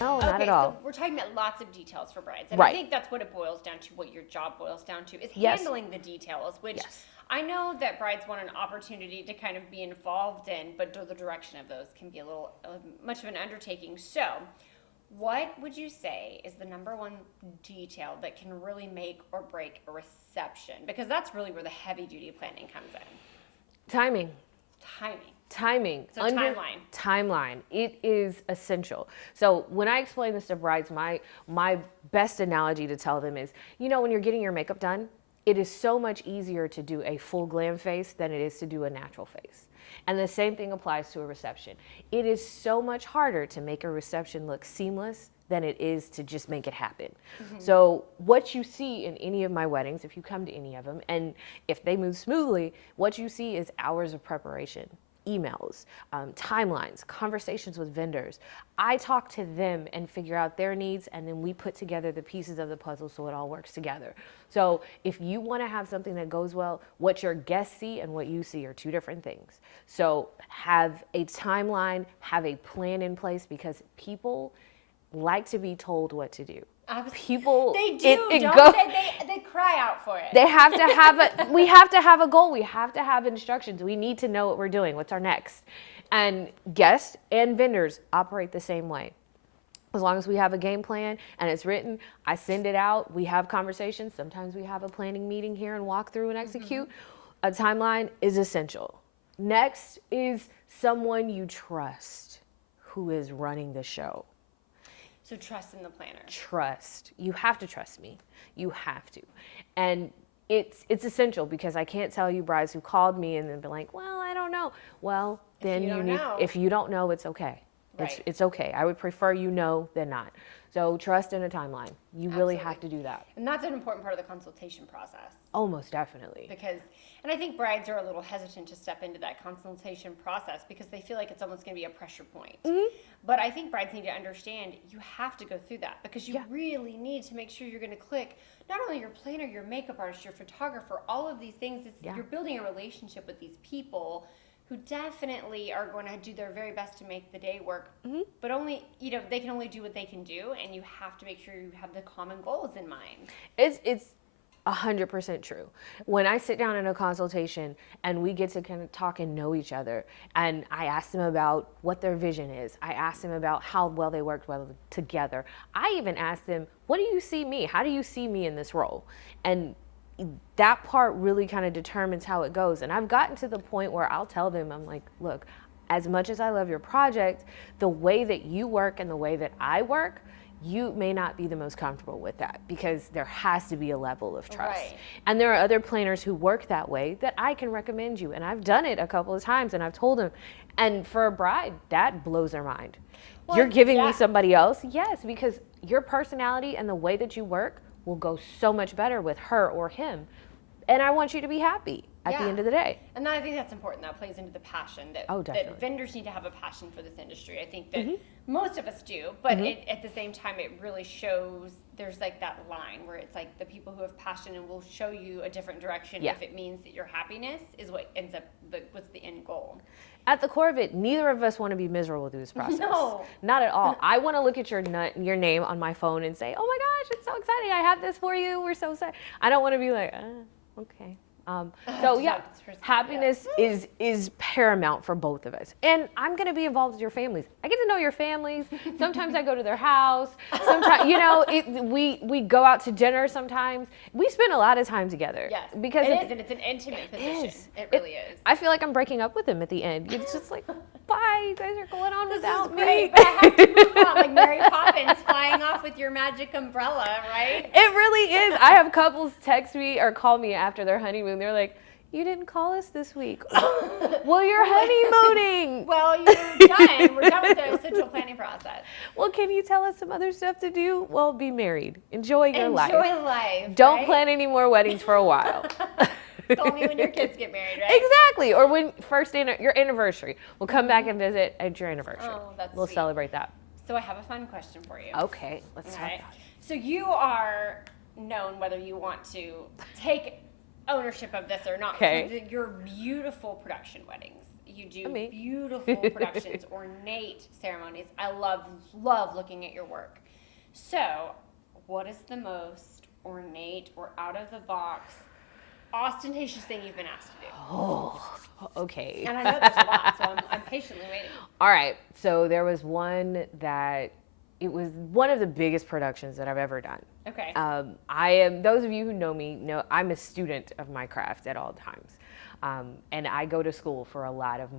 No, not at all. So we're talking about lots of details for brides. And Right. I think that's what it boils down to, what your job boils down to, is Yes. handling the details, which Yes. I know that brides want an opportunity to kind of be involved in, but the direction of those can be a little much of an undertaking. So what would you say is the number one detail that can really make or break a reception? Because that's really where the heavy duty planning comes in. Timing. Timing. So Timeline. It is essential. So when I explain this to brides, my best analogy to tell them is, when you're getting your makeup done, it is so much easier to do a full glam face than it is to do a natural face. And the same thing applies to a reception. It is so much harder to make a reception look seamless than it is to just make it happen. Mm-hmm. So what you see in any of my weddings, if you come to any of them, and if they move smoothly, what you see is hours of preparation, emails, timelines, conversations with vendors. I talk to them and figure out their needs, and then we put together the pieces of the puzzle so it all works together. So if you want to have something that goes well, what your guests see and what you see are two different things. So have a timeline, have a plan in place, because people like to be told what to do. People, they do, don't they? They cry out for it. They have to have we have to have a goal. We have to have instructions. We need to know what we're doing. What's our next? And guests and vendors operate the same way. As long as we have a game plan and it's written, I send it out. We have conversations. Sometimes we have a planning meeting here and walk through and execute. Mm-hmm. A timeline is essential. Next is someone you trust who is running the show. So trust in the planner. Trust. You have to trust me. You have to. And it's essential, because I can't tell you brides who called me and then be like, well, I don't know. Well, then if you don't know, it's okay. Right. It's okay. I would prefer you know than not. So trust in a timeline. You really have to do that. And that's an important part of the consultation process. Oh, most definitely. And I think brides are a little hesitant to step into that consultation process because they feel like it's almost going to be a pressure point. Mm-hmm. But I think brides need to understand you have to go through that, because you really need to make sure you're going to click not only your planner, your makeup artist, your photographer, all of these things. You're building a relationship with these people who definitely are going to do their very best to make the day work, but only, they can only do what they can do, and you have to make sure you have the common goals in mind. It's 100% true. When I sit down in a consultation and we get to kind of talk and know each other, and I ask them about what their vision is, I ask them about how well they worked well together. I even ask them, what do you see me? How do you see me in this role? And that part really kind of determines how it goes. And I've gotten to the point where I'll tell them, I'm like, look, as much as I love your project, the way that you work and the way that I work, you may not be the most comfortable with that, because there has to be a level of trust. Right. And there are other planners who work that way that I can recommend you. And I've done it a couple of times, and I've told them. And for a bride, that blows their mind. Well, you're giving me somebody else? Yes, because your personality and the way that you work will go so much better with her or him. And I want you to be happy at the end of the day. And I think that's important. That plays into the passion that vendors need to have a passion for this industry. I think that most of us do, but at the same time, it really shows there's like that line where it's like the people who have passion and will show you a different direction if it means that your happiness is what ends up, what's the end goal. At the core of it, neither of us want to be miserable through this process. No. Not at all. I want to look at your name on my phone and say, oh my gosh, it's so exciting. I have this for you. We're so excited. I don't want to be like, okay. Happiness is paramount for both of us. And I'm going to be involved with your families. I get to know your families. Sometimes I go to their house. Sometimes, we go out to dinner sometimes. We spend a lot of time together. Yes, because it is, and it's an intimate position. It really is. I feel like I'm breaking up with them at the end. It's just like, bye, you guys are going on without me. Great, but I have to move on, like Mary Poppins flying off with your magic umbrella, right? It really is. I have couples text me or call me after their honeymoon. They're like, you didn't call us this week. Well, you're honeymooning. Well, you're done. We're done with the essential planning process. Well, can you tell us some other stuff to do? Well, be married. Enjoy your life. Enjoy life. Don't plan any more weddings for a while. Call me when your kids get married, right? Exactly. Or when your anniversary. We'll come back and visit at your anniversary. Oh, that's We'll sweet. Celebrate that. So I have a fun question for you. Okay. Let's talk about it. So you are known, whether you want to take ownership of this or not, okay, for your beautiful production weddings. you do beautiful productions, ornate ceremonies. I love looking at your work. So, what is the most ornate or out of the box, ostentatious thing you've been asked to do? Oh, okay. And I know there's a lot, so I'm patiently waiting. All right. So there was one that it was one of the biggest productions that I've ever done. Okay. Those of you who know me know I'm a student of my craft at all times. And I go to school for a lot of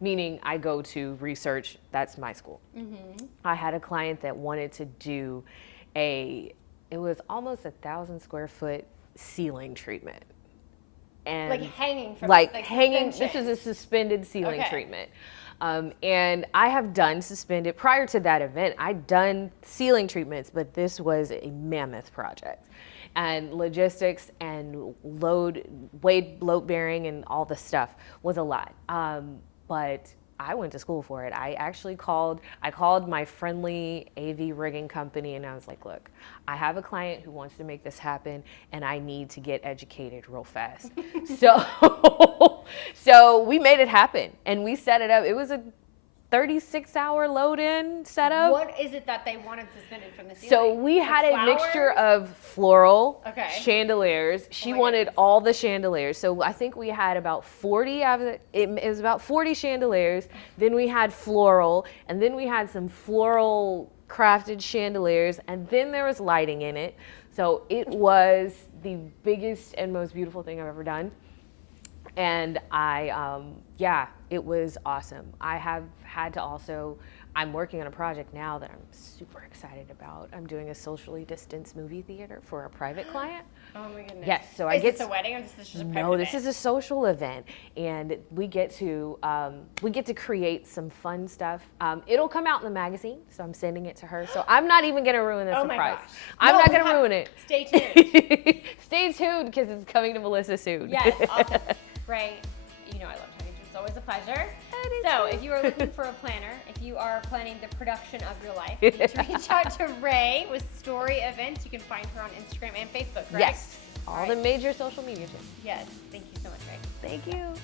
meaning I go to research, that's my school. Mm-hmm. I had a client that wanted to do it was almost 1,000 square foot ceiling treatment. And like hanging from hanging, this is a suspended ceiling treatment. And I have done suspended, prior to that event, I'd done ceiling treatments, but this was a mammoth project. And logistics and weight bearing and all the stuff was a lot. But I went to school for it. I actually called my friendly AV rigging company and I was like, look, I have a client who wants to make this happen and I need to get educated real fast. So we made it happen and we set it up. It was a 36-hour load-in setup. What is it that they wanted suspended from the ceiling? So we had a mixture of floral chandeliers. She wanted all the chandeliers. So I think we had about 40 of it. It was about 40 chandeliers. Then we had floral, and then we had some floral crafted chandeliers, and then there was lighting in it. So it was the biggest and most beautiful thing I've ever done. And it was awesome. I have had to also, I'm working on a project now that I'm super excited about. I'm doing a socially distanced movie theater for a private client. Oh my goodness. Yes, so is this a wedding or is this just a private event? No, this is a social event, and we get to create some fun stuff. It'll come out in the magazine, so I'm sending it to her. So I'm not even gonna ruin the surprise. I'm not gonna ruin it. Stay tuned. Stay tuned because it's coming to Melissa soon. Yes, awesome. Ray, you know I love talking to you. It's always a pleasure. So if you are looking for a planner, if you are planning the production of your life, you need to reach out to Ray with Stohr-ee Events. You can find her on Instagram and Facebook, right? Yes, all the major social media channels. Yes. Thank you so much, Ray. Thank you.